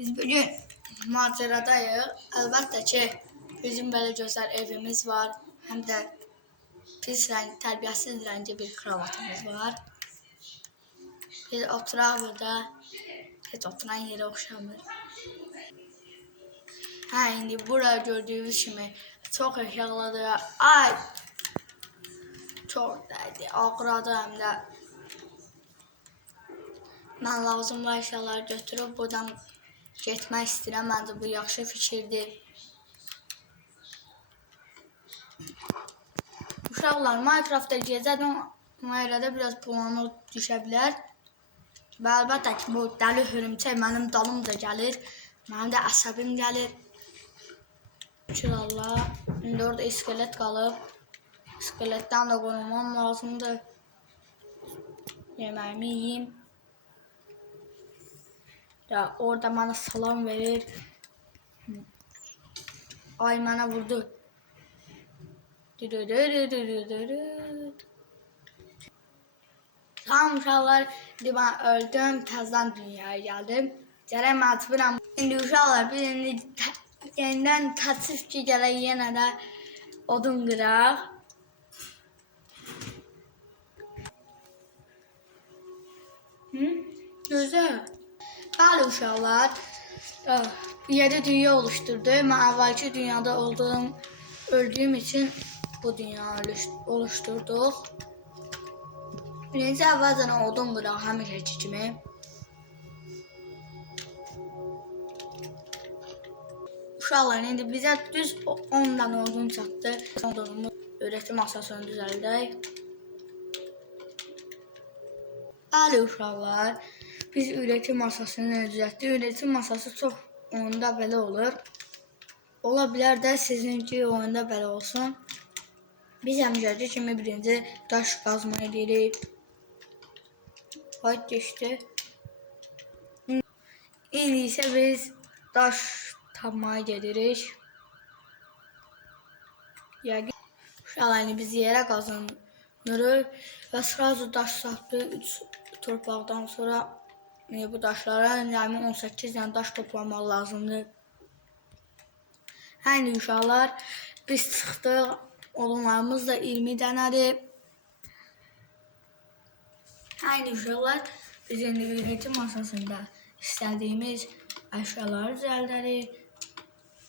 Biz bugün maceradayız. Elbette ki bizim böyle güzel evimiz var. Hem de pis renk, terbiyesiz rengi bir kravatımız var. Biz oturaq burada. Hiç oturan yere oxşamır. Ha indi burada gördüğünüz kimi çok eşyalıdır. Ay! Çok dəydi. Ağradı həm də. Mən lazımlı əşyaları götürüb buradan getmək istəyirəm. Bu yaxşı fikirdir. Uşaqlar, Minecraftda gecədən ona görə də biraz puanı düşə bilər. Və əlbəttə ki, bu dəli hörümçək mənim dalımca gəlir. Mənim də əsəbim gəlir. Şükür Allah. Orada iskelet qalıb. İskeletdən də qorunmam lazımdır. Yeməyimi yiyeyim. Ya orada bana salam verir. Ay bana vurdu. Tamam uşaqlar, indi mən öldüm, təzədən dünyaya gəldim. Gərək məcburam. İndi uşaqlar, biz indi yenidən təəssüf ki, gərək yenə də odun qıraq. Hı? Gözəl. Bəli uşaqlar, yeni dünya oluşturdu. Mən əvvəlki dünyada olduğum, öldüyüm üçün bu dünyanı oluş- oluşturduq. Birinci əvvəlcən odun qıraq həmişəki kimi. Uşaqlar, indi bizə düz 10 dənə odun çatdı. Odunumuz öyrətim masasını düzəldək. Bəli uşaqlar, biz üretim masasını düzəltdik. Üretim masası çox oyunda belə olur. Ola bilər də sizinki oyunda belə olsun. Biz həmişəki kimi birinci daş qazma edirik. Hayt geçti. İndi isə biz daş tapmaya gedirik. Yəqin indi biz yerə qazanırıq və sırası daş tapdıq. Üç torpaqdan sonra e, bu daşlara yəni 18 dənə daş toplamaq lazımdır. Hə indi uşaqlar biz çıxdıq. Odunlarımız da 20 dənədir. Hə indi uşaqlar biz indi üretim masasında istədiyimiz əşyaları düzəldərik.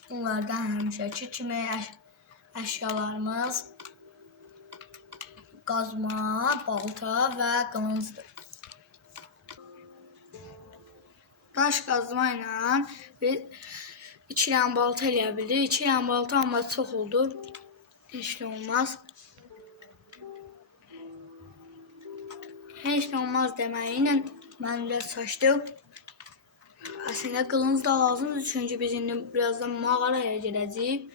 Bunlardan həmişəki kimi əş əşyalarımız qazma, balta və qılıncdır. taş kazmayla ve içilen balta ile bildi. İçilen balta ama çok oldu. Hiç olmaz. Heç nə olmaz deməyi ilə mənimlə saçdı. Əslində qılınc da lazımdır, çünki biz indi birazdan mağaraya gedəcəyik.